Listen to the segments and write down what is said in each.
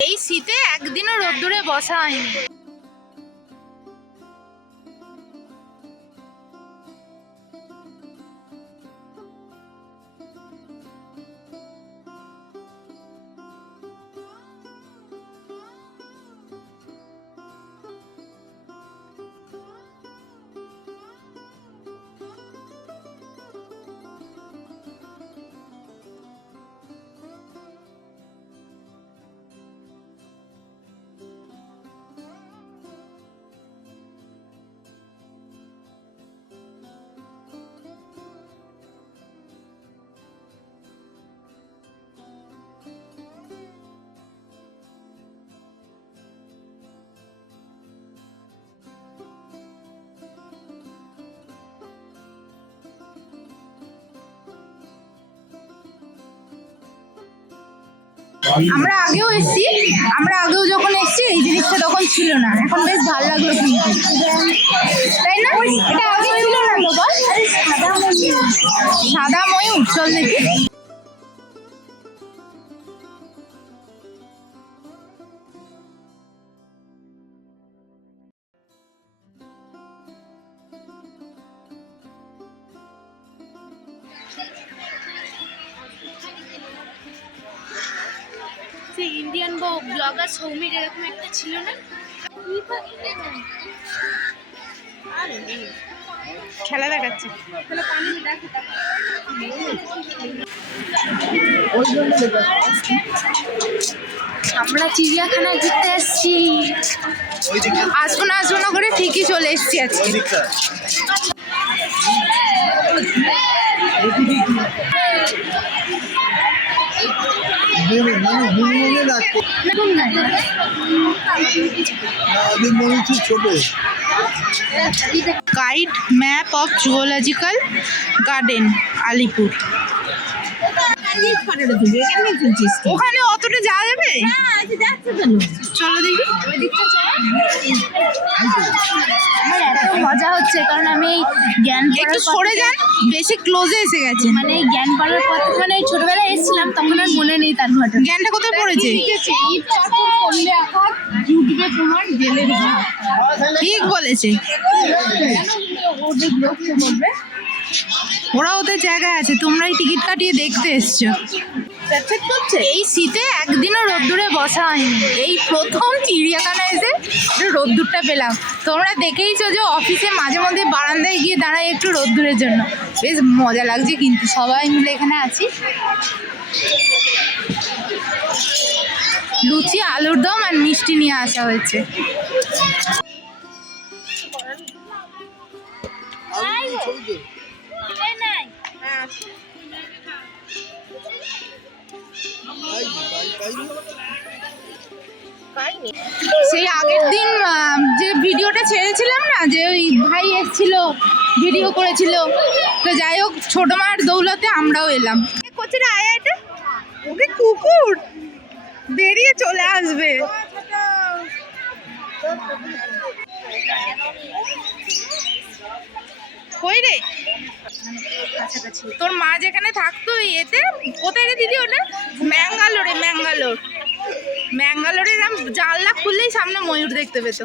এই শীতে একদিনও রোদ্দুরে বসা হয়নি। আমরা আগেও এসেছি আমরা আগেও যখন এসেছি এই জিনিসটা তখন ছিল না। এখন বেশ ভালো লাগল কিন্তু। তাই না? এটা আগে ছিল না তো বল। সাদা ময়ূর চল দেখি। ইন্ডিয়ান ব্লগার সৌমির এরকম একটা ছিল না? খেলা দেখাচ্ছে। আমরা চিড়িয়াখানায় ঘুরতে এসেছি। আসব না আসব না করে ঠিকই চলে এসেছি আজকে। হচ্ছে ছোট। Guide map of zoological garden Alipore ওখানে অতটা যাওয়া যাবে? চলো দেখি। মজা হচ্ছে কারণ আমি এই জ্ঞান একটু সরে যান বেশি ক্লোজে এসে গেছেন। মানে এই জ্ঞান পড়ার পর মানে ছোটবেলায় এসেছিলাম তখন আর মনে নেই তার ঘটনা। জ্ঞানটা কোথায় পড়েছে? ঠিক বলেছে। ওরা ওদের জায়গায় আছে, তোমরাই টিকিট কাটিয়ে দেখতে এসছো। এই শীতে একদিনও রোদ্দুরে বসা হয়নি। এই প্রথম চিড়িয়াখানায় এসে রোদ্দুরটা পেলাম। তোমরা দেখেইছো যে অফিসে মাঝে মধ্যে বারান্দায় গিয়ে দাঁড়াই একটু রোদ্দুরের জন্য। বেশ মজা লাগছে কিন্তু, সবাই মিলে এখানে আছি। লুচি, আলুর দম আর মিষ্টি নিয়ে আসা হয়েছে। সেই আগের দিন যে ভিডিওটা ছেড়েছিলাম না, যে ওই ভাই এসেছিল ভিডিও করেছিল, তো যাই হোক, ছোট মার দৌলতে আমরাও এলাম। কুকুর। বেরিয়ে চলে আসবে। কই রে? তোর মা যেখানে থাকতো এতে কোথায় রে দিদি ওটা? ম্যাঙ্গালোরে ম্যাঙ্গালোর। ম্যাঙ্গালোরে জানলা খুললেই সামনে ময়ূর দেখতে পেতো।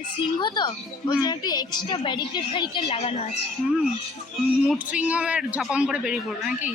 মানে সিংহ তো? ওই জন্য একটু এক্সট্রা ব্যারিকেড ফ্যারিকেড লাগানো আছে। হুম মুড সিংহ হবে আর ঝপাং করে বেরিয়ে পড়বে নাকি?